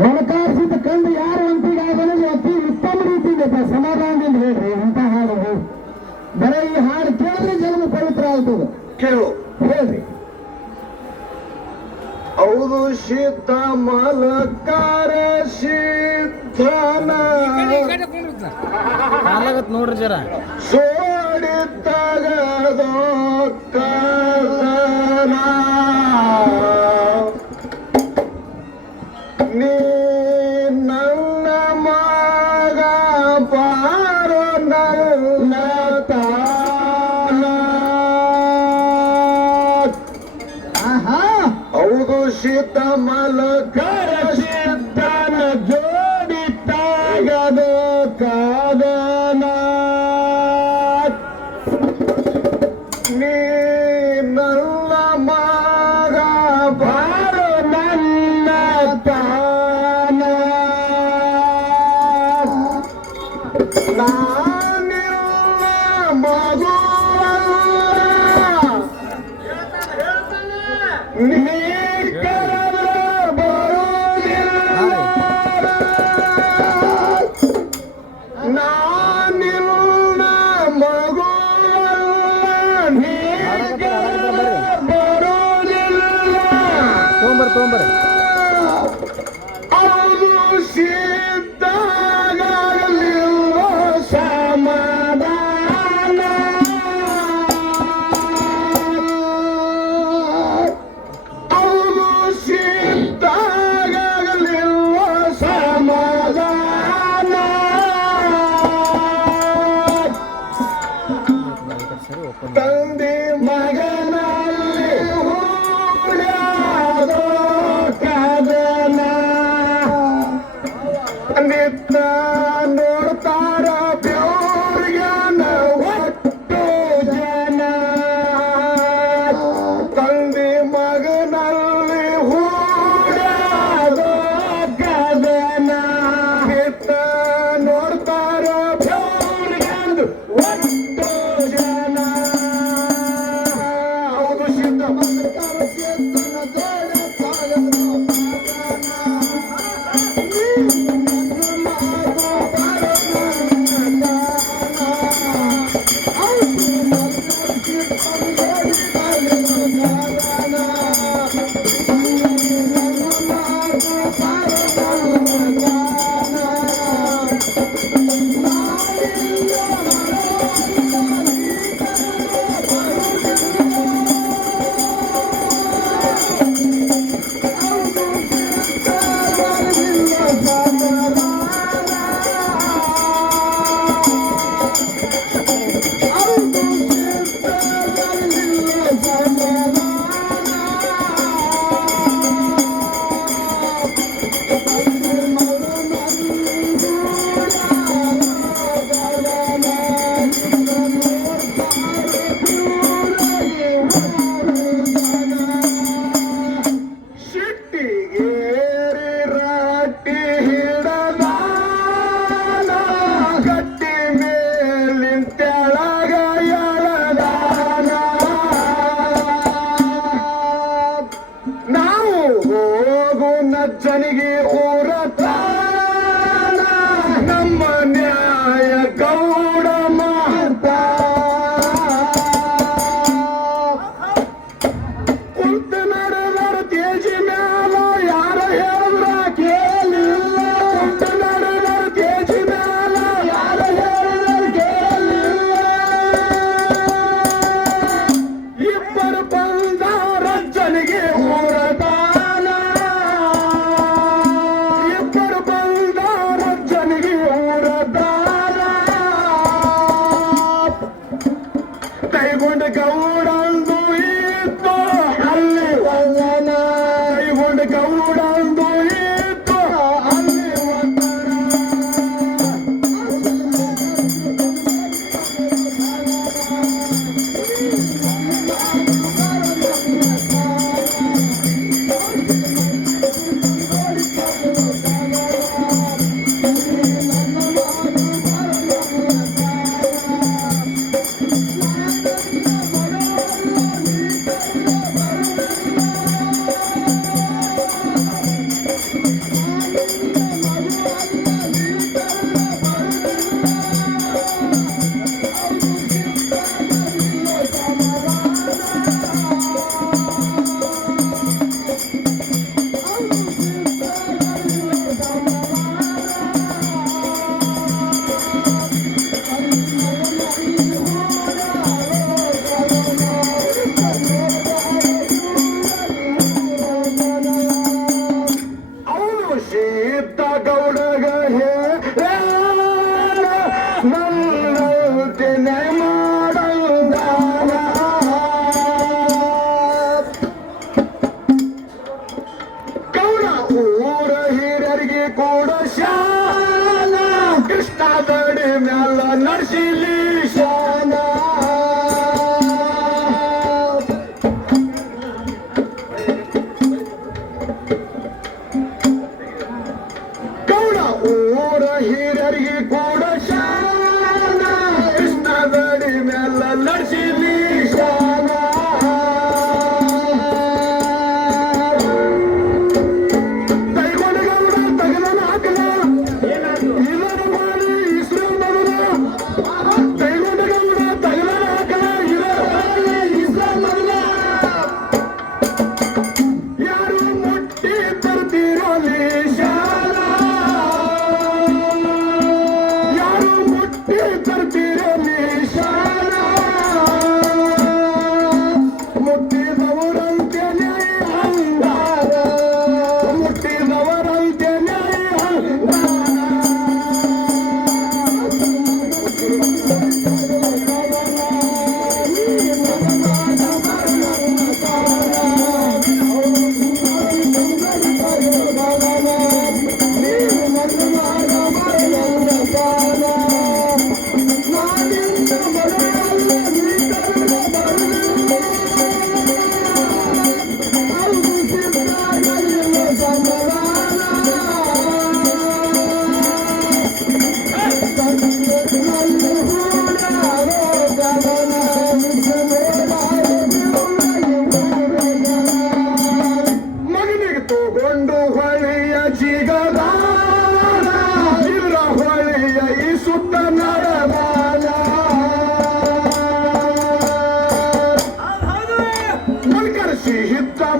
ಮೊಣಕಾಸಿದ ಕಂಡು ಯಾರು ಅಂತಿಗೆ ಆಗಲ್ಲ ಅತಿ ಉತ್ತಮ ರೀತಿಯಿಂದ ಸಮಾಧಾನದಿಂದ ಹೇಳ್ರಿ ಅಂತ ಹಾಡು ಬರೀ ಈ ಹಾಡು ಕೇಳಿದ್ರೆ ಜನ್ಮ ಪವಿತ್ರ ಆಗ್ತದೆ. ಕೇಳು ಹೇಳ್ರಿ. ಹೌದು ಸಿದ್ಧ ಮಲಕಾರ ಸಿದ್ಧನ ನೋಡ್ರಿ ಜರ ಸೋಡಿದ್ದಾಗದೋ ಕದನ ನೀ ನನ್ನ ಮಗ ಬಾರೋ ನನ್ನ ತಾನ. ಹೌದು ಸಿದ್ಧ ಮಲಕರ ಸಿದ್ಧನ ಜೋಡಿತಾಗದೋ ಕದನ ನೀ ನನ್ನ ಮಗ ಬಾರೋ ನನ್ನ ತಾನ. ನಾನಿಲ್ಲ ಮಗುವಲ್ಲ ನೀ ಕರೆದ್ರೆ ಬರುವುದಿಲ್ಲ. ನಾನಿಲ್ಲ ಮಗುವಲ್ಲ ನೀ ಕರೆದ್ರೆ ಬರುವುದಿಲ್ಲ. ತೊಗೊಂಬರ್ರಿ ಹೌದು ಸಿದ್ಧಾಗಲಿಲ್ಲ ಸಮಾಧಾನ. ಹೌದು ಸಿದ್ಧಾಗಲಿಲ್ಲ ಸಮಾಧಾನ. ತಂದೆ ಮಗನಲ್ಲಿ ಹೂಡ್ಯಾದೋ ಕದನ ನಿತ್ತ ನೋಡ್ತಾರ ಬೆವ್ರಿಗನ ಒಟ್ಟು ಜನ. ತಂದೆ ಮಗನಲ್ಲಿ ಹೂಡ್ಯಾದೋ ಕದನ ನಿತ್ತ ನೋಡ್ತಾರ ಬೆವ್ರಿಗನ ಒಟ್ಟು ಜನ. ಹೌದು ಸಿದ್ಧ ಮಲಕಾರ ಸಿದ್ಧನ ಜೋಡಿತಾಗದೋ ಸಿಟ್ಟಿಗೇರಿ ರಾಟಿ ಹಿಡದಾನ ಗಟ್ಟಿ ಮೇಲಿಂತೆಳಗ ಎಳದಾನ. ನಾವು ಹೋಗು ನಜ್ಜನಿಗೆ ಊರ ತಾನ ನಮ್ಮ ನ್ಯಾಯ ಗೌಡ ಮಾಡ್ತಾ. ಕುಂತ ನಡೆದರ ತೇಜಿ ಮ್ಯಾಲ ಯಾರ ಹೇಳಿದ್ರ ಕೇಳಿಲ್ಲ. ಕುಂತ ನಡೆದರ ತೇಜಿ ಮ್ಯಾಲ ಯಾರ ಹೇಳಿದ್ರ ಕೇಳಿಲ್ಲ. ಇಬ್ಬರು ಬಂದ ರಜ್ಜನಿಗೆ ಊರದಾನ. ಇಬ್ಬರು ಬಂದ ರಜ್ಜನಿಗೆ ಊರದಾನ. ಕೈಗೊಂಡ ಗೌಡಂದು ಇತ್ತು ಅಲ್ಲಿ ವಂದನ. ಕೈಗೊಂಡ ಗೌಡಂದು ಇತ್ತು ಅಲ್ಲಿ ವಂದನ. ಊರ ಹಿರಿಯರಿಗೆ ಕೂಡ ಶಾನ ಕೃಷ್ಣ ದಡಿ ಮ್ಯಾಲ ನರ್ಸಿಲಿ ಶಾನ ಗೌಡ ಊರ ಹಿರಿಯರಿಗೆ ಕೂಡ ಶಾನ ಕೃಷ್ಣ ದಡಿ ಮ್ಯಾಲ ನರ್ಸಿಲಿ ಶಾನ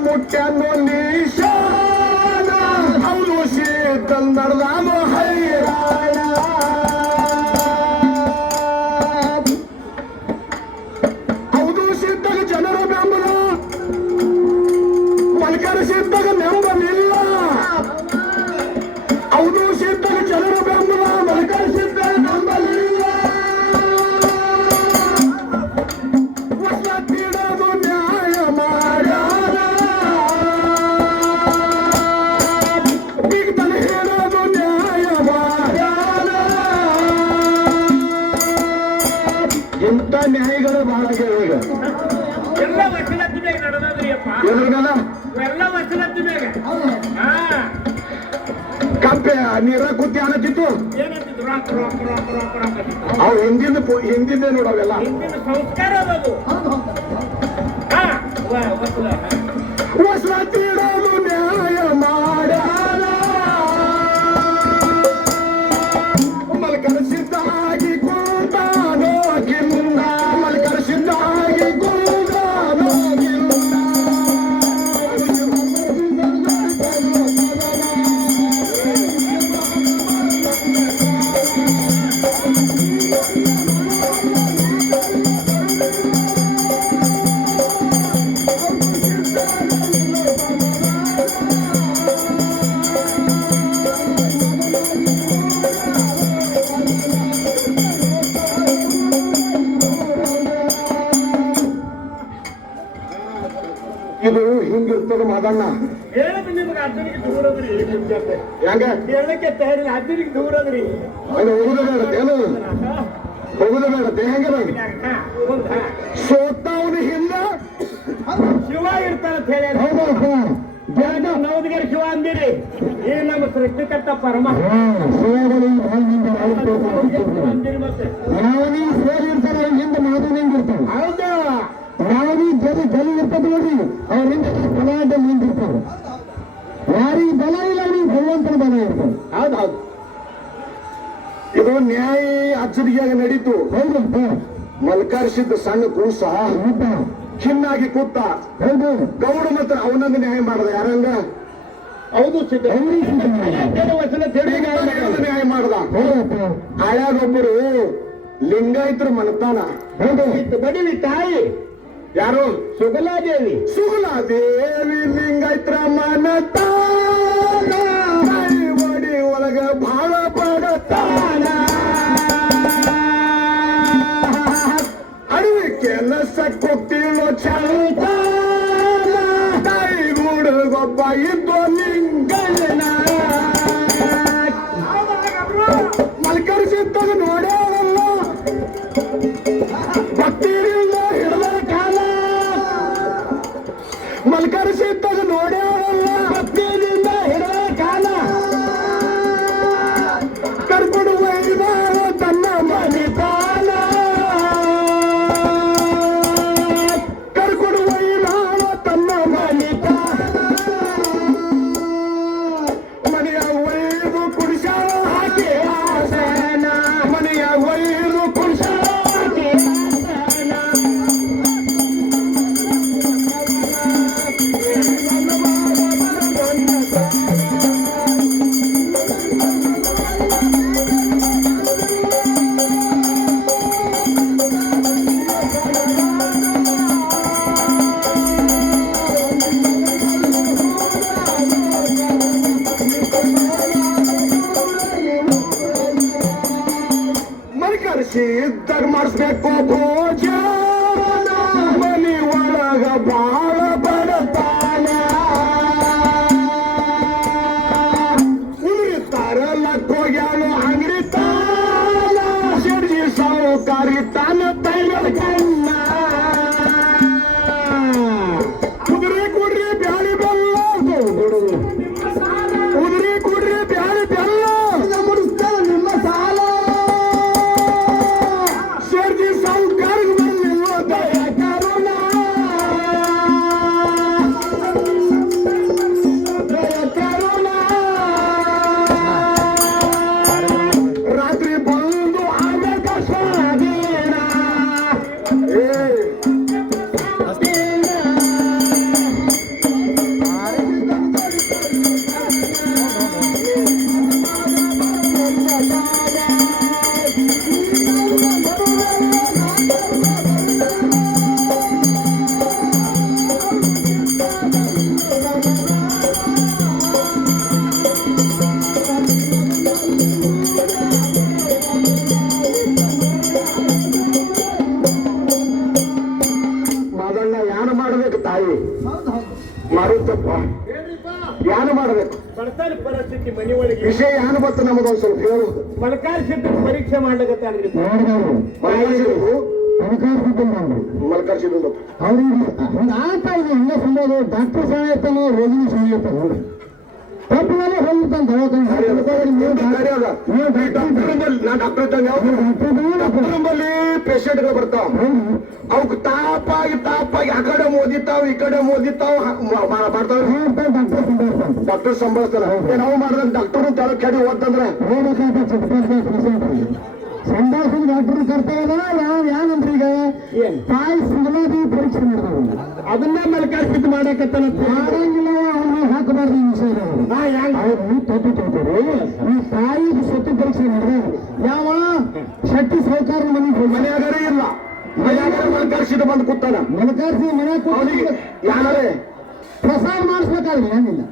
ಮುಟ್ಟ್ಯಾನೋ ನಿಶಾನ ಅವನು ಶೀತಲ್ ನಡೆದಾನು ಹೈರಾಣ ಹೌದು ಸಿದ್ದಾಗ ಜನರ ಬೆಂಬಲ ಮಲ್ಕರ ಸಿದ್ದಾಗ ಬೆಂಬಲಿಲ್ಲ ಹೌದು ಸಿದ್ದಾಗ ಜನರ ಬೆಂಬಲ ಮಲ್ಕರ ಸಿದ್ದಾಗ ಬೆಂಬಲಿಲ್ಲ ಹೊಸ ತೀಡೋದು ನ್ಯಾಯ ಮಾಡ ಇಂಥ ನ್ಯಾಯಗಳು ಬಹಳ ಈಗ ಎಲ್ಲ ವಸಲತ್ತಿ ಬೇಗ ನಡೆದ್ರಿ ಅಪ್ಪ ಎದುರುಗಲ್ಲ ಎಲ್ಲ ವಸಲತ್ತಿ ಬೇಗ ಕಪ್ಪೆ ನೀರ ಕೂತಿ ಅನ್ನತ್ತಿತ್ತು ಏನಂತಿದ್ರು ರಾಕ್ ರಾಕ್ ರಾಕ್ ರಾಕ್ ರಾಕ್ ಅಂತಿತ್ತು. ಅವು ಹಿಂದಿಂದೆ ನೋಡವೆಲ್ಲ ಹಿಂದಿನ ಸಂಸ್ಕಾರ ಅದು ವಸಲ ಹೊಸ ತೀಡೋದು ನ್ಯಾಯ ಮಾಡ್ಯಾರ ಮಲ್ಕರ ಸಿದ್ಧಾಗಿ ಕೂತಾನೋ ಕಿನ್ನ ಮಲ್ಕರ ಸಿದ್ಧಾಗಿ ಕೂತಾನೋ ಕಿನ್ನ ಇದು ಹಿಂಗಿರ್ತದ ಮಾದಣ್ಣ ಹೇಳದು ನಿಮ್ಗೆ ಅಜ್ಜನಿಗೆ ದೂರದ್ರಿ ಮುಂಜಾನೆ ಹೆಂಗ ಹೇಳಕ್ಕೆ ತಯಾರಿಲ್ಲ ಅಜ್ಜನಿಗೆ ದೂರದ್ರಿ ಅದು ಹೋಗುದ ಬೇಡತ್ತೇನು ಹೋಗುದ ಬೇಡತ್ತೆ ಹೆಂಗದ ಸೋತವನು ಹಿಂದ ಶಿವ ಇರ್ತಾನ ಅಂತ ಹೇಳಿ ನವದಗಿರಿ ಶಿವ ಅಂದಿರಿ ಈ ನಮ್ಮ ಸೃಷ್ಟಿಕರ್ತ ಪರಮಾತ್ಮ ಅಂದಿರಿ ಮತ್ತೆ ಹಿಂದೆ ಮಾತು ನಿಂದಿರ್ತಾವ ಹೌದು ಯಾರಿಗೆ ಜಲಿ ಇರ್ತದೆ ನೋಡ್ರಿ ಅವರಿಂದ ಬಲಾಢ್ಯ ನಿಂತಿರ್ತಾರೆ ಯಾರಿಗೆ ಬಲ ಇಲ್ಲ ಅವ್ರಿಗೆ ಭಗವಂತನ ಬಲ ಇರ್ತದೆ ಹೌದೌದು ಇದು ನ್ಯಾಯ ಅಚ್ಚರಿಗೆ ನಡೀತು ಹೌದಪ್ಪ ಮಲ್ಕರಿಸಿದ್ದ ಸಣ್ಣ ಕೂಸ ಖಿನ್ನಾಗಿ ಕೂತ ಹೌದು ಗೌಡ ಮಾತ್ರ ಅವನೊಂದು ನ್ಯಾಯ ಮಾಡದ ಯಾರಂಗ ಹೌದು ಸಿದ್ಧ ನ್ಯಾಯ ಮಾಡ್ದ ಹೌದಪ್ಪ ಆಯಾಗೊಬ್ಬರು ಲಿಂಗಾಯತರು ಮನತಾನ ಹೌದು ಬಡಿವಿ ತಾಯಿ ಯಾರು ಸುಗಲಾದೇವಿ ಸುಗುಲಾದೇವಿ ಲಿಂಗಾಯತರ ಮನತಾನ ಒಡಿ ಒಳಗ ಬಹಳ ಪಡತಾನ ಅಡವಿ ಕೆಲಸ ಕೊಟ್ಟಿರೋ ಚಂದ ತಾಯಿ ಗುಡುಗೊಬ್ಬ ಇದ್ದು ಲಿಂಗಯ್ಯ ಇದ್ದಾಗ ಮಾಡಿಸ್ಬೇಕು ಭೋಜನ ಮನಿ ಒಳಗ ಬಾಳ ಬಡತಾನ ಉಳಿತಾರಲ್ಲ ಹೋಗ್ಯಾನು ಅಂಗಡಿ ತಾನ ಸಿಡ್ಜಿ ಸಾವುಕಾರಿ ತಾನ ತೈಲದ ಕಣ್ಣ ಕುದುರೆ ಕುಡ್ರಿ ಬ್ಯಾಳಿ ಬೆಲ್ಲ ಕುದುರೆ ಕುಡ್ರಿ ಬ್ಯಾಳಿ ಬೆಲ್ಲ ಮುಡಿಸ್ತಾರ ನಿಮ್ಮ ಸಾಲ ಸಿಡ್ಜಿ ಸಾವುಕಾರಿ ಬಂದಿಲ್ಲ ದಯ ಕರುಣ ದಯ ಕರುಣ ರಾತ್ರಿ ಬಂದು ಆಗಕ ಸ್ವಾಧೀನ ಮಗಣ್ಣ ಯಾನು ಮಾಡಬೇಕು ತಾಯಿ ಮಾರುತ್ತಪ್ಪ ಯಾನು ಮಾಡಬೇಕು ಬಡತನ ಪರಿಸ್ಥಿತಿ ಮನೆ ಒಳಗೆ ವಿಷಯ ಯಾನು ಬತ್ತು ನಮ್ಮದೊಂದು ಸ್ವಲ್ಪ ಹೇಳು ಮಲಕಾರ ಸಿದ್ಧ ಪರೀಕ್ಷೆ ಮಾಡ್ಲಿಕತ್ತಾನ್ರಿ ಮಲ್ಕರ್ಸಿದ್ದು ಅವ್ರಿಗೆ ಆಗ್ತಾ ಇದೆ ಎಲ್ಲ ಸಂಭವ ಡಾಕ್ಟರ್ ಸಹಾಯತನ ರೋಗಿನ ಸಹಾಯತ ನೋಡಿ ತಪ್ಪಿನಲ್ಲಿ ಹೋಗ್ತಾನೆ ನಾ ಡಾಕ್ಟರ್ ಇದ್ದಂಗೆ ಪೇಷಂಟ್ಗಳು ಬರ್ತಾವ ಅವಕ್ ತಾಪಾಗಿ ಆ ಕಡೆ ಮೋದಿತಾವ್ ಈ ಕಡೆ ಮೋದಿತಾವ್ ಮಾಡ್ತಾವ ಡಾಕ್ಟರ್ ಸಂಭಾಳಿಸ್ತಾರ ನಾವು ಮಾಡಿದ್ರೆ ಡಾಕ್ಟರ್ ತಳ ಕೆಡಿ ಓದ್ತಂದ್ರ ಸಂಭಾಷಣೆ ಡಾಕ್ಟರ್ ಕರ್ತವ್ಯ ನಾವು ಏನಂದ್ರೆ ಈಗ ತಾಯಿ ಸುಗಲಾದಿ ಪರೀಕ್ಷೆ ಮಾಡಿದವು ಅದನ್ನ ಮಲಕಾರ ಸಿದ್ಧ ಮಾಡಕತ್ತಾನ ಮಾಡಂಗಿಲ್ಲ ಅವ್ನು ಹಾಕಬಾರ್ದು ಈ ವಿಷಯ ಅವ್ರು ತಪ್ಪು ತೋತಾರೆ ಈ ತಾಯಿ ಸತ್ತು ಪರೀಕ್ಷೆ ಮಾಡಿದ್ರೆ ಯಾವ ಶಕ್ತಿ ಸಹಕಾರ ಮನೆಗೆ ಹೋಗಿ ಮನೆಯಾಗರೇ ಇಲ್ಲ ಮನೆಯಾಗರೆ ಮಲ್ಕರ್ಸಿದ ಬಂದು ಕೂತಾನ ಮಲಕಾರ್ಸಿ ಮನೆ ಅವನಿಗೆ ಯಾರೇ ಪ್ರಸಾದ ಮಾಡಿಸ್ಬೇಕಾದ್ರೆ ಏನಿಲ್ಲ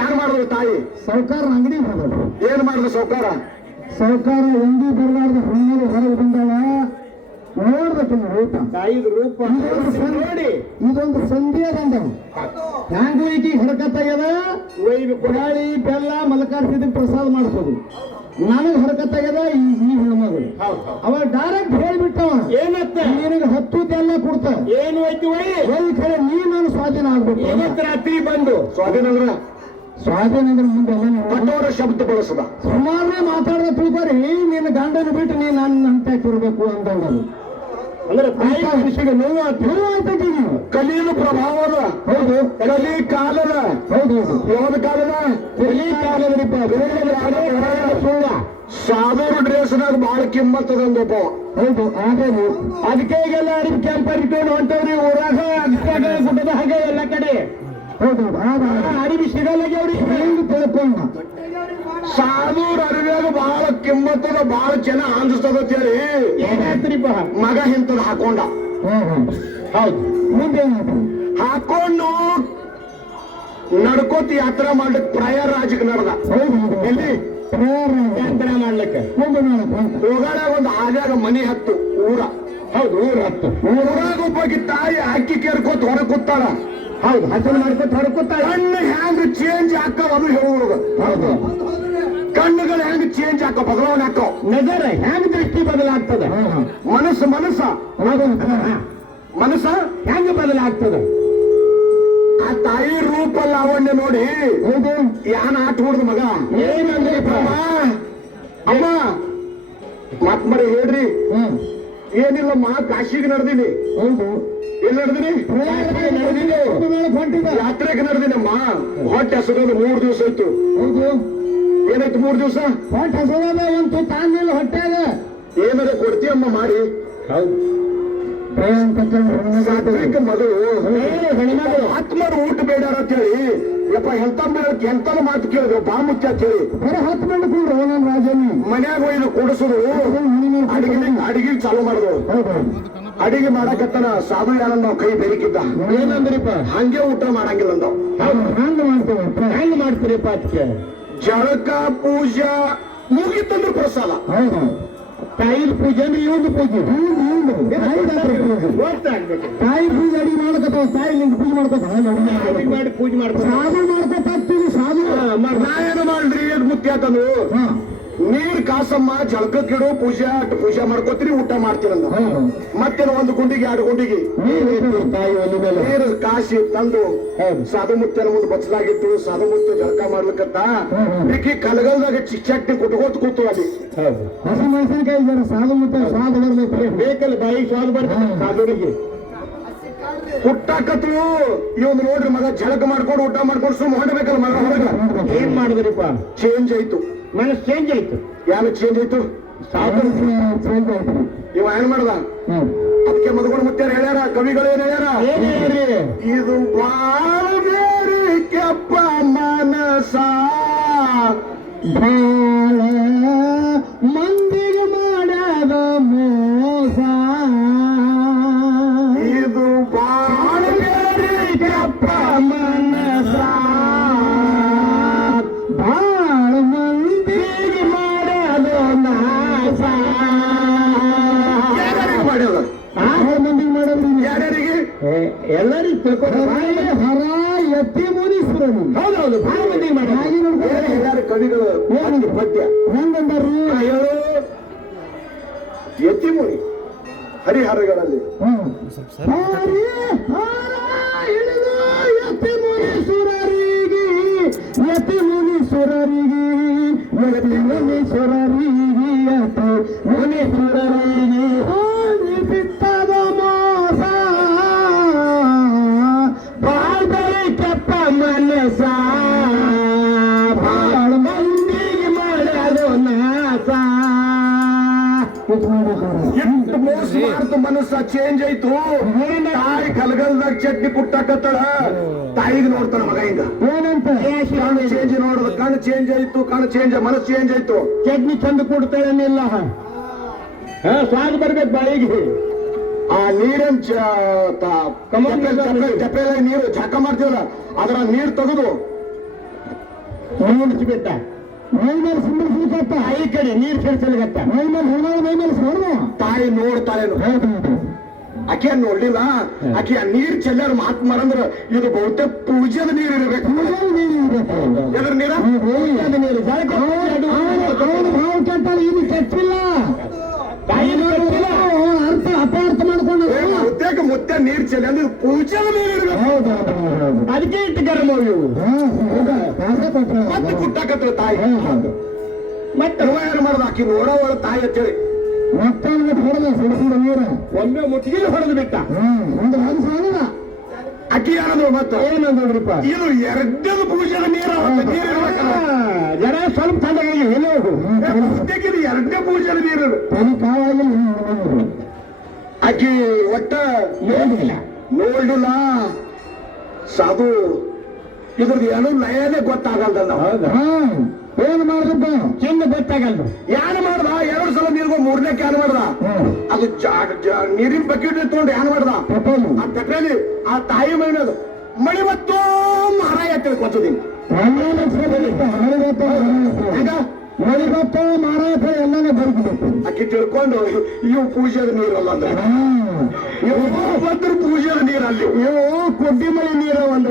ಯಾರು ಮಾಡಿದ್ರು ತಾಯಿ ಸರ್ಕಾರ ಅಂಗಡಿ ಹೋದ್ರು ಏನ್ ಮಾಡಿದ್ರು ಸೌಕಾರ ಸರ್ಕಾರ ಎಂದೂ ಬರಲಾರ್ದು ಹೆಣ್ಣು ಹೊರಗೆ ಬಂದಾಗ ನೋಡ್ಬೇಕು ನೀವು ಊಟ ತಾಯಿದ ರೂಪ ನೋಡಿ ಇದೊಂದು ಸಂಧಿ ಬಂದವ ಹ್ಯಾಂಗು ಈಕಿ ಹೊರಕತ್ತಾಗ್ಯದ ಒಯ್ದು ಕೊಡಾಳಿ ಬೆಲ್ಲ ಮಲಕಾರ್ಸಿದ ಪ್ರಸಾದ ಮಾಡಿಸೋದು ನನಗೆ ಹೊರಕತ್ತಾಗ್ಯದ ಈ ಹೆಣ್ಮಗಳು ಅವ ಡೈರೆಕ್ಟ್ ಹೇಳ್ಬಿಟ್ಟವ ಏನತ್ತ ನಿನಗೆ ಹತ್ತು ಎಲ್ಲ ಕೊಡ್ತ ಏನು ಐತಿ ಒಯ್ ಹೋಗಿ ಖರೆ ನೀ ನಾನು ಸ್ವಾಧೀನ ಆಗ್ಬೇಕು ಇವತ್ತು ರಾತ್ರಿ ಬಂದು ಸ್ವಾಧೀನ ಅಂದ್ರ ಸ್ವಾಧೀನ ಅಂದ್ರೆ ಮುಂದೆ ಎಲ್ಲ ಕಠೋರ ಶಬ್ದ ಬಳಸದ ಸುಮಾರನೇ ಮಾತಾಡದ ತಿಳ್ಕೊರಿ ನಿನ್ನ ಗಂಡನ ಬಿಟ್ಟು ನೀ ನನ್ನ ಅಂತ ಇರ್ಬೇಕು ಅಂತ ಹೇಳೋದು ಅಂದ್ರೆ ತಾಯಿ ಮನುಷ್ಯಗೆ ನೋವು ಅಂತ ನೀವು ಕಲಿಯಲು ಪ್ರಭಾವದ ಹೌದು ಕಲಿ ಕಾಲದ ಹೌದು ಯಾವ್ದು ಕಾಲದ ಕಲಿ ಕಾಲದ್ರಿಪ್ಪ ಸುಳ್ಳ ಸಾದೂರು ಡ್ರೆಸ್ನಾಗ ಬಹಳ ಕಿಮ್ಮತ್ತದಂದಪ್ಪ ಹೌದು ಆದರೂ ಅದಕ್ಕೆ ಈಗೆಲ್ಲ ಅಡಿಗೆ ಕ್ಯಾಂಪ್ ಇಟ್ಕೊಂಡು ಹೊಂಟವ್ರಿ ಊರಾಗ ಅಗಸ್ಯಾಗ ಗುಡ್ಡದ ಹಾಗೆ ಎಲ್ಲ ಕಡೆ ಹೌದು ಅಡಿಗೆ ಸಿಗಲ್ಲ ಅವ್ರಿಗೆ ಹೆಂಗ್ ತಿಳ್ಕೊಂಡ ಸಾದೂರು ಅರಿವ್ಯಾಗ ಬಹಳ ಕಿಮ್ಮತ್ತದ ಬಹಳ ಜನ ಆಂಜಿಸ್ತದ ಅಂತೇಳಿ ಏನಾಯ್ತ್ರಿಪ್ಪ ಮಗ ಇಂಥದ್ ಹಾಕೊಂಡ ಹೌದು ಮುಂದೆ ಏನಾಯ್ತು ಹಾಕೊಂಡು ನಡ್ಕೋತಿ ಯಾತ್ರಾ ಮಾಡ್ಲಿಕ್ಕೆ ಪ್ರಯಾಗರಾಜ್ಗೆ ನಡೆದ ಹೌದು ಎಲ್ಲಿ ಯಾತ್ರೆ ಮಾಡ್ಲಿಕ್ಕೆ ಮುಂದೆ ನೋಡಪ್ಪ ಅಂತ ಹೋಗಾಡ ಒಂದು ಆಗಾಗ ಮನೆ ಹತ್ತು ಊರ ಹೌದು ಊರ್ ಹತ್ತು ಊರಾಗ ಒಬ್ಬಾಕಿ ತಾಯಿ ಅಕ್ಕಿ ಕೇರ್ಕೋತ ಹೊರ ಕೂತಾಳ ಹೌದು ಹಸನ ಮಾಡ್ಕೊತ ಹೊರಕುತ್ತಾಳ ಕಣ್ಣು ಹ್ಯಾಂಗ ಚೇಂಜ್ ಹಾಕವ ಅದು ಹೇಳುವಾಗ ಹೌದು ಕಣ್ಣುಗಳು ಹೆಂಗ್ ಚೇಂಜ್ ಹಾಕೋ ಬದಲಾವಣೆ ಹಾಕೋ ನಜರ ಹೆಂಗ್ ದೃಷ್ಟಿ ಬದಲಾಗ್ತದ ಮನಸ್ಸು ಮನಸ್ಸ ಹೆಂಗ್ ಬದಲಾಗ್ತದ ಆ ತಾಯಿ ರೂಪ ಲಾವಣ್ಯ ನೋಡಿ ಹೌದು ಯಾನ ಆಟ ಹೊಡ್ದ ಮಗ ಏನಂದ್ರಿಪ್ಪ ಅಮ್ಮ ಮತ್ ಮರಿ ಹೇಳ್ರಿ ಹ್ಮ್ ಏನಿಲ್ಲ ಮಾ ಕಾಶಿಗೆ ನಡೆದಿನಿ ಹೌದು ಎಲ್ಲಿ ನಡೆದಿನಿ ಹೊಂಟಿದ ಯಾತ್ರೆಗೆ ನಡೆದಿನಮ್ಮ ಹೊಟ್ಟೆ ಹಸುಗೋದು 3 ದಿವಸ ಆಯ್ತು ಹೌದು ಏನಾಯ್ತು 3 ದಿವಸ ಹೊಟ್ಟೆ ಹಸೋದ ಒಂದು ತಾನಿಲ್ಲ ಹೊಟ್ಟೆಗ ಏನಾರ ಕೊಡ್ತೀಯಮ್ಮ ಮಾಡಿ ಸಾತ್ವಿಕ ಮಗಳು ಹೆಣ್ಮಗಳು ಆತ್ಮರು ಊಟ ಬೇಡಾರ ಅಂತ ಹೇಳಿ ಯಪ್ಪ ಎಂತ ಮಾತು ಕೇಳಿದ್ರು ಬಾ ಮುಚ್ಚ ಅಂತ ಹೇಳಿ ಬರೀ 10 ಮಂದಿ ಕೂಡ್ರು ನನ್ನ ರಾಜನಿ ಮನ್ಯಾಗ ಒಯ್ದು ಕೂಡಿಸೋದು ಅಡಿಗೆ ಚಾಲು ಮಾಡಿದ್ರು ಅಡಿಗೆ ಮಾಡಕತ್ತನ ಸಾಧು ಯಾರನ್ನ ನಾವು ಕೈ ಬೆರಿಕಿದ್ದ ಏನಂದ್ರಿಪ್ಪ ಹಂಗೆ ಊಟ ಮಾಡಂಗಿಲ್ಲ ಅಂದವ್ ಹಂಗ ಮಾಡ್ತೇವೆ ಹೆಂಗ್ ಮಾಡ್ತೀರಿಪ್ಪ ಅದಕ್ಕೆ ಜಳಕ ಪೂಜಾ ಮುಗಿತಂದ್ರೆ ಪ್ರಸಾದ ಹೌದು ತಾಯಿದ ಪೂಜೆ ಅಂದ್ರೆ ಇವೊಂದು ಪೂಜೆ ತಾಯಿ ಪೂಜೆ ಅಡಿ ಮಾಡ್ಕೊತಾವ ತಾಯಿ ನಿಂಗೆ ಪೂಜೆ ಮಾಡ್ಕೊತಾವ ಮಾಡಿ ಪೂಜೆ ಮಾಡ್ತಾರೆ ಸಾಧು ಮಾಡ್ಕೊತಾಗ್ತೀವಿ ಸಾಧು ನಾ ಏನು ಮಾಡ್ರಿ ಮುತ್ಯ ಆತನು ನೀರ್ ಕಾಸಮ್ಮ ಜಳಕಕ್ಕಿಡು ಪೂಜೆ ಮಾಡ್ಕೋತೀರಿ ಊಟ ಮಾಡ್ತೀರಂದ ಮತ್ತೇನು ಒಂದು ಗುಂಡಿಗೆ 2 ಗುಂಡಿಗೆ ತಾಯಿ ಒಲಿ ಮೇಲೆ ನೀರು ಕಾಸಿ ತಂದು ಸಾಧು ಮುತ್ತನ ಮುಂದೆ ಬಚ್ಚಲಾಗಿತ್ತು ಸಾಧು ಮುತ್ತ ಜಳಕ ಮಾಡ್ಲಿಕ್ಕಂತ ಈಕಿ ಕಲಗಲ್ದಾಗ ಚಟ್ನಿ ಕುಟ್ಕೋತ ಕೂತು ಅಲ್ಲಿ ಹಸಿ ಮೆಣಸಿನಕಾಯಿ ಜನ ಸಾಧು ಮುತ್ತ ಸ್ವಾದ ಬರ್ಬೇಕು ಬೇಕಲ್ಲ ಬಾಯಿ ಸ್ವಾದ ಬರ್ತದೆ ಸಾಧುರಿಗೆ ಹುಟ್ಟಾಕತ್ತು ಇವನು ನೋಡ್ರಿ ಮಗ ಜಳಕ ಮಾಡ್ಕೊಂಡು ಊಟ ಮಾಡ್ಕೊಂಡು ಸುಮ್ಮ ಹೊಡಬೇಕಲ್ಲ ಮಗ ಹೊರಗ ಏನ್ ಮಾಡಿದ್ರಿಪ್ಪ ಚೇಂಜ್ ಆಯ್ತು ಮನಸ್ಸು ಚೇಂಜ್ ಆಯ್ತು ಯಾರು ಚೇಂಜ್ ಆಯ್ತು ಇವ ಏನ್ ಮಾಡ್ದ ಅದಕ್ಕೆ ಮದುಗಳು ಮುತ್ಯಾರ ಹೇಳ್ಯಾರ ಕವಿಗಳು ಏನ್ ಹೇಳ್ಯಾರ ಇದು ಬಾಳ ಬೇರೆ ಕೆಪ್ಪ ಮನಸ ಬಾಳ ಮಂದಿಗೆ ಮಾಡದ ಮೋಸ ಇದು ಬಾಳ ಬೇರೆ ಕೆಪ್ಪ ಮನಸ ಬಾಳ ಮಂದಿಗೆ ಮಾಡದ ನಾಸ ಯಾರ್ಯಾರಿಗೆ ಮಾಡ್ಯಾರ ಬಾಳ ಮಂದಿಗೆ ಮಾಡೋದ್ರಿ ಯಾರ್ಯಾರಿಗೆ ಎಲ್ಲರಿಗೂ ತಿಳ್ಕೊಂಡು ಹರ ಎತ್ತಿ ಮುನಿಸ್ರು ಹೌದೌದು ಭಾಳ ಮಂದಿಗೆ ಮಾಡಿ ಬೇರೆ ಹೇಳ್ಯಾರ ಕವಿಗಳು ಪದ್ಯ ಹೆಂಗಂದಾರ್ರಿ ಹೇಳು ಎತ್ತಿ ಮುನಿ ಹರಿಹರಗಳಲ್ಲಿ ಹಾರಿ ಹಾರ ಹಿಡಿದು ಯತಿ ಮುನೀಶ್ವರರಿಗೆ ಯತಿ ಮುನೀಶ್ವರರಿಗೆ ಯತಿ ಮುನೀಶ್ವರರಿಗೆ ಯತಿ ಮುನೀಶ್ವರರಿಗೆ ಹಾನಿ ಬಿತ್ತದ ಮೋಸ ಬಾಳ್ಬರಿ ಕೆಪ್ಪ ಮನಸ ಬಾಳ ಮಂದಿಗೆ ಮಾಡೋದು ನಾಸ ಎಷ್ಟು ಮೋಸ ಮಾಡ್ತು ಮನಸ್ಸ ಚೇಂಜ್ ಆಯ್ತು ತಾಯಿ ಕಲಗಲ್ದಾಗ ಚಟ್ನಿ ಕುಟ್ಟಾಕತ್ತಳ ತಾಯಿಗೆ ನೋಡ್ತಾನ ಮಗ ಹಿಂಗ ಏನಂತ ಕಣ್ಣು ಚೇಂಜ್ ನೋಡೋದು ಕಣ್ಣು ಚೇಂಜ್ ಆಯ್ತು ಕಣ್ಣು ಚೇಂಜ್ ಮನಸ್ಸು ಚೇಂಜ್ ಆಯ್ತು ಚಟ್ನಿ ಚಂದ ಕೊಡ್ತಾಳೇನಿಲ್ಲ ಸ್ವಾದ ಬರ್ಬೇಕು ಬಾಯಿಗೆ ಆ ನೀರನ್ ತೆಪ್ಪೆಲ್ಲ ನೀರು ಜಾಕ ಮಾಡ್ತೀವಲ್ಲ ಅದರ ನೀರು ತೆಗೆದು ಬಿಟ್ಟ ಮೈ ಮೇಲೆ ಸಿಂಬಲಿಸ್ಲಿಕ್ಕತ್ತ ಈ ಕಡೆ ನೀರು ಸೇರ್ಸಲಿಗತ್ತ ಮೈ ಮೇಲೆ ಹುಳ ಮೈ ಮೇಲೆ ಸೋರ್ದು ತಾಯಿ ನೋಡ್ತಾಳೇನು ಆಕೆ ನೋಡ್ಲಿಲ್ಲ ಆಕೆ ಆ ನೀರ್ ಚೆಲ್ಲಾರ ಮಾತ್ ಮಾಡಂದ್ರ ಇದು ಬಹುತೇಕ ಪೂಜೆದ ನೀರು ಇರಬೇಕು ಎದ್ರ ನೀರ ನೀರು ಭಾವ ಕೆಟ್ಟಾಳ ಇದು ಕೆಟ್ಟಿಲ್ಲ ತಾಯಿ ಅರ್ಥ ಅಪಾರ್ಥ ಮಾಡ್ಕೊಂಡು ಬಹುತೇಕ ಮುತ್ತೆ ನೀರ್ ಚೆಲ್ಲಿ ಅಂದ್ರೆ ಪೂಜೆದ ನೀರು ಇರಬೇಕು ಅದಕ್ಕೆ ಇಟ್ಟು ಗರಮ ಇವು ಮತ್ತೆ ಕುಟ್ಟಾಕತ್ರ ತಾಯಿ ಮತ್ತೆ ಏನ್ ಮಾಡ್ದ ಆಕಿ ನೋಡೋ ಒಳ ತಾಯಿ ಅಂತೇಳಿ ಮತ್ತೊಂದು ಹೊಡೆದ ಸುಡಿಸಿದ ನೀರ ಒಮ್ಮೆ ಮುಟ್ಟಿಗೆ ಹೊಡೆದು ಬಿಟ್ಟ ಒಂದು ಮನಸ್ಸು ಆಗಲ್ಲ ಅಕ್ಕಿ ಏನಂದ್ರು ಮತ್ತೆ ಏನಂದ್ರಿಪ್ಪ ಇದು ಎರಡದ ಪೂಜೆದ ನೀರು ನೀರು ಇರ್ಬೇಕಲ್ಲ ಜನ ಸ್ವಲ್ಪ ತಣ್ಣಗಾಗಿ ಎಲ್ಲೋ ಬಹುತೇಕ ಇದು ಎರಡನೇ ಪೂಜೆದ ನೀರು ತಲೆ ಕಾವಾಗಿ ಆಕಿ ಒಟ್ಟ ನೋಡಿಲ್ಲ ನೋಡ್ಲಿಲ್ಲ ಸಾಧು ಇದ್ರದ್ದು ಏನೋ ಲಯನೇ ಗೊತ್ತಾಗಲ್ದ ನಾವು ಏನ್ ಮಾಡ್ದಪ್ಪ ಚೆಂದ ಗೊತ್ತಾಗಲ್ದು ಯಾನ್ ಮಾಡ್ದ 2 ಸಲ ನೀರ್ಗೋ 3ನೇ ಕ್ಯಾನ್ ಮಾಡ್ದ ಅದು ನೀರಿನ ಬಕೆಟ್ ತಗೊಂಡು ಯಾನ್ ಮಾಡ್ದ ಆ ತಟ್ಟೆಲಿ ಆ ತಾಯಿ ಮೈನದು ಮಳಿ ಮತ್ತು ಮಹಾರಾಯ ತಿಳ್ಕೊತೀನಿ ಈಗ ಮಳಿ ಗೊತ್ತು ಮಾರಾಟ ಎಲ್ಲಾನು ಬರ್ಬೇಕು ಆಕಿ ತಿಳ್ಕೊಂಡು ಇವು ಪೂಜೆದ ನೀರಲ್ಲ ಅಂದ್ರೆ ಇವು ಬಂದ್ರು ಪೂಜೆದ ನೀರಲ್ಲಿ ಇವು ಕೊಡ್ಡಿ ಮಳಿ ನೀರು ಒಂದು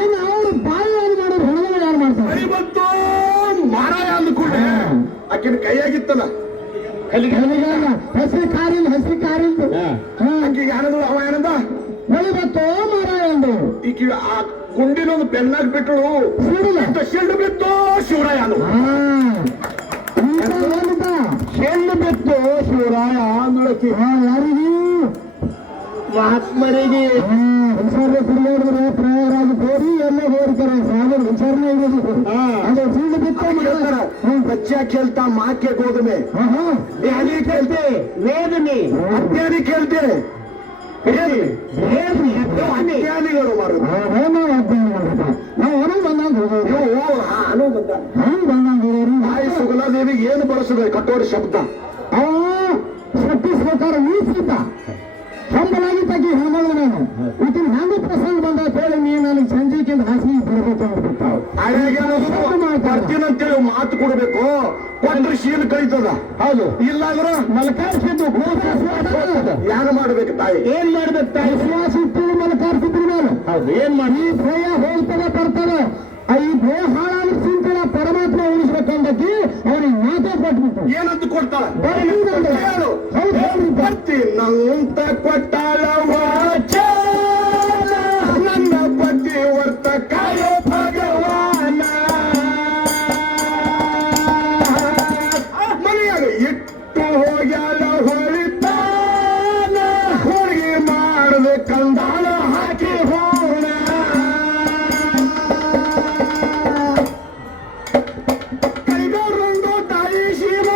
ಏನು ಅವ್ರು ಬಾಯಿ ಏನು ಮಾಡೋರು ಹೊಣಗಳು ಯಾರು ಮಾಡ್ತಾರೆ ಮಳಿ ಮತ್ತು ಮಹಾರಾಯ ಅಂದ್ಕೊಂಡೆ ಆಕಿನ ಕೈಯಾಗಿತ್ತಲ್ಲ ಹಸಿ ಕಾರಿಂದ ಆಕಿ ಏನಂದ್ರು ಅವ ಏನಂದ ಮಳಿ ಗೊತ್ತು ಮಾರಾಯ ಅಂದು ಈಕಿ ಆ ಗುಂಡಿನೊಂದು ಬೆನ್ನಾಗ್ ಬಿಟ್ಟಳು ಶೆಲ್ಡು ಬಿತ್ತು ಶಿವರಾಯ ಅಂದ್ರು ಚೆಂಡು ಬಿತ್ತು ಶಿವರಾಯ ಅಂದಳಕಿ ಯಾರಿಗೆ ಮಹಾತ್ಮರಿಗೆ ಹುಷಾರ ಕುಡಿಯೋದ್ರೆ ಪ್ರಯಾರಾಗಿ ಹೋರಿ ಎಲ್ಲ ಹೋಗ್ತಾರೆ ಸಾಗರ ಹುಷಾರನೇ ಇರೋದು ಅದು ಚೆಂಡು ಬಿತ್ತು ಹೇಳ್ತಾರ ಬಚ್ಚ ಕೇಳ್ತಾ ಮಾಕೆ ಗೋಧುಮೆ ಧ್ಯಾನಿ ಕೇಳ್ತೆ ವೇದನೆ ಅಜ್ಞಾನಿ ಕೇಳ್ತೆ ಅಜ್ಞಾನಿಗಳು ಮಾರು ನಾವು ಹೊರಗೆ ಬಂದಂಗ ತಾಯಿ ಸುಗಲಾದೇವಿಗೆ ಏನು ಬಳಸಿದೆ ಕಟ್ಟೋರಿ ಶಬ್ದ ಶಕ್ತಿ ಸರ್ಕಾರ ಮೀಸಿದ್ದ ಹಂಬಲಾಗಿ ತಗಿ ಹೆಣ್ಮಗಳು ನಾನು ಇದನ್ನ ಹೆಂಗ ಪ್ರಸಂಗ ಬಂದ ಹೇಳಿ ನೀನು ನನಗೆ ಸಂಜೆಗಿಂತ ಹಾಸಿಗೆ ಬರ್ಬೇಕು ಅಂದ್ಬಿಟ್ಟು ಬರ್ತೀನಂತೇಳಿ ಮಾತು ಕೊಡ್ಬೇಕು. ಕೊಟ್ರೆ ಶೀಲ ಕಳಿತದ. ಹೌದು. ಇಲ್ಲಾಂದ್ರ ಮಲ್ಕಾರ್ಸಿದ್ದು ಯಾರು ಮಾಡ್ಬೇಕು ತಾಯಿ? ಏನ್ ಮಾಡ್ಬೇಕು ತಾಯಿ? ವಿಶ್ವಾಸ ಇಟ್ಟು ಮಲ್ಕಾರ್ಸಿದ್ರು ನಾನು. ಹೌದು. ಏನ್ ಮಾಡಿ? ಈ ಭಯ ಹೋಗ್ತದೆ ಬರ್ತದೆ. ಈ ಭಯ ಹಾಳಾದ ಚಿಂತನೆ ಪರಮಾತ್ಮ ಉಳಿಸ್ಬೇಕಂದಕ್ಕೆ ಅವ್ರಿಗೆ ಮಾತೇ ಕೊಟ್ಬಿಟ್ಟು ಏನಂತ ಕೊಡ್ತಾಳ? ಹೇಳು. ಹೌದು ಹೇಳ್ರಿ. ಬರ್ತೀನಂತ ಕೊಟ್ಟಾಳ ವಾಚ, ನನ್ನ ಪತಿ ವರ್ತ ಕಾಯೋ ಭಗವಾನ. ಮನೆಯಾಗ ಇಟ್ಟು ಹೋಗ್ಯಾಲ ಹೊಳಿತಾನ, ಹೋಳಿಗೆ ಮಾಡದೆ ಕಂದಾಳ ಹಾಕಿ ಹೋಣ. ಕೈಗಾರಂದು ತಾಯಿ ಶೀಲ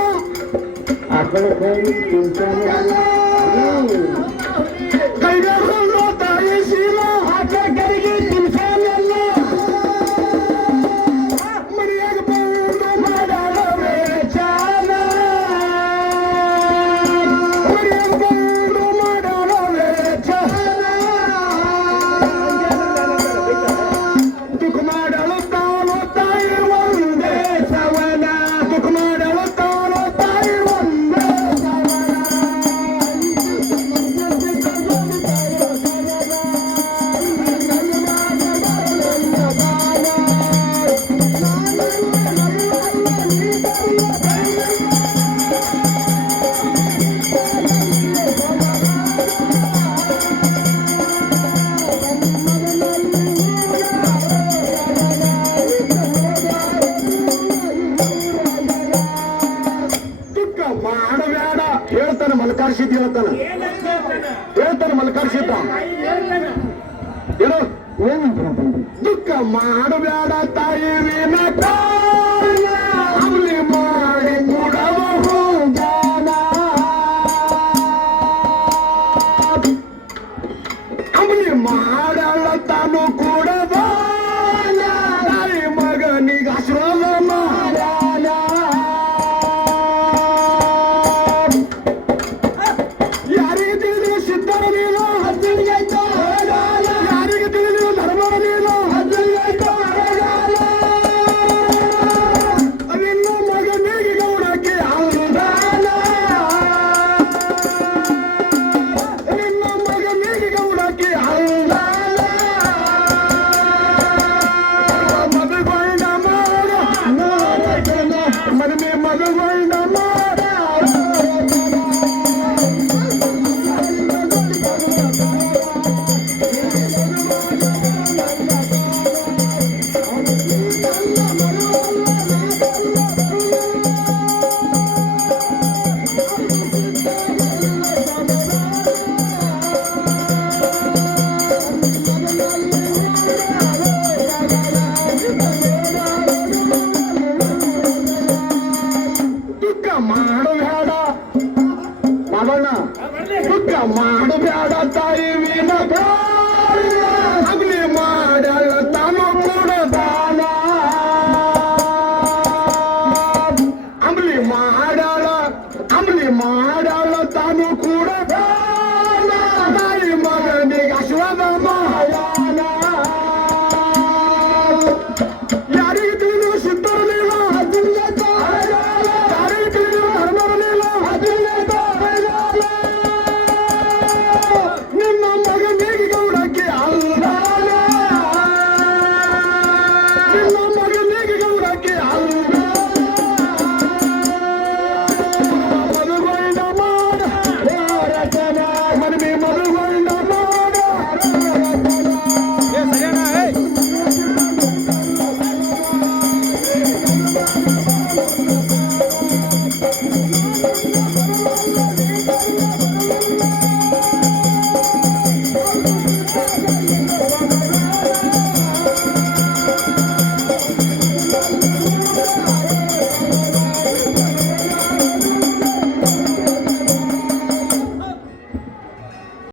ಕೈಗಾರಂದು ತಾಯಿ ಶೀಲ ಹಾಕರಿಗೆ ತಿನ್ಸಾನೆಲ್ಲ. ಮನೆಯಾಗ ಬಂದು ಮಾಡಾಳವೇ ಚಾಲ, ಮನೆಯಾಗ ಬಂದು ಮಾಡಾಳವೇ ಚಾಲ. ದುಃಖ ಮಾಡಲು ತಾನು ತಾಯಿ ಒಂದೇ ಸವನ, ದುಃಖ ಮಾಡಲು ತಾನು ತಾಯಿ ಒಂದೇ ಸವನ. ದುಃಖ ಮಾಡಬೇಡ ಹೇಳ್ತಾನೆ ಮಲ್ಕಾರ್ಸಿದ್ದ. ಹೇಳ್ತಾನೆ ಮಲ್ಕಾರ್ಸಿದ್ದ. ಏನು? ದುಃಖ ಮಾಡಬೇಡ ತಾಯಿ ವಿನಕ, ಅವಳಿ ಮಾಡಿ ಕೊಡಬಹುದು ಜಾನ. ಅವಳಿ ಮಾಡಲ್ಲ ತಾನು ಕೊಡದ ತಾಯಿ ಮಗನಿಗೆ ಆಶ್ರಮ ಮಾಡ್ಯಾನ. ಯಾರಿಗೆ ತಿಳಿದು ಸಿದ್ಧರ ನೀನು ಹದ್ದಿಗಾಯ್ತು, ಯಾರಿಗೆ ತಿಳಿದು ಧರ್ಮರ ನೀನು ಹದ್ದಿಗಾಯ್ತು. ನಿನ್ನ ಮಗನಿಗೆ ಗೌಡಕ್ಕೆ ಅನುದಾನ, ನಿನ್ನ ಮಗನಿಗೆ ಗೌಡಕ್ಕೆ ಅನುದಾನ. ಮದುಗೊಂಡ ಮಾಡ ಮದುವೆ ಮದುಗೊಂಡ ಮಾಡ. ದುಃಖ ಮಾಡಬೇಡ ಮಾವಣ್ಣ, ದುಃಖ ಮಾಡಬೇಡ ತಾಯಿ ವಿನಕ, ಅಗ್ನಿ ಮಾಡ್ಯಾಳ ತಾನು ಕೊಡದಾನ. ಅಂಬ್ಲಿ ಮಾಡ್ಯಾಳ, ಅಂಬ್ಲಿ ಮಾಡ್ಯಾಳ ತಾನು ಕೊಡದಾನ. ತಾಯಿ ಮಗನಿಗೆ ಅಶ್ವದ ಮಹಾಯಾನ. ಯಾರಿಗೆ ತಿಳಿದು ಸಿದ್ಧರಲಿಲ್ಲ ಹದ್ದಿಗಾಯ್ತು, ಯಾರಿಗೆ ತಿಳಿದು ಧರ್ಮರಲಿಲ್ಲ ಹದ್ದಿಗಾಯ್ತು. ನಿನ್ನ ಮಗನಿಗೆ ಗೌಡಕ್ಕೆ ಅಲ್ದಾನ, ನಿನ್ನ ಮಗನಿಗೆ ಗೌಡಕ್ಕೆ ಅಲ್ದಾನ. ಮದುಗೊಂಡ ಮಾಡ ಮದುವೆ ಮದುಗೊಂಡ ಮಾಡ. ಏ ಸರಿಯಣ್ಣ, ಏ.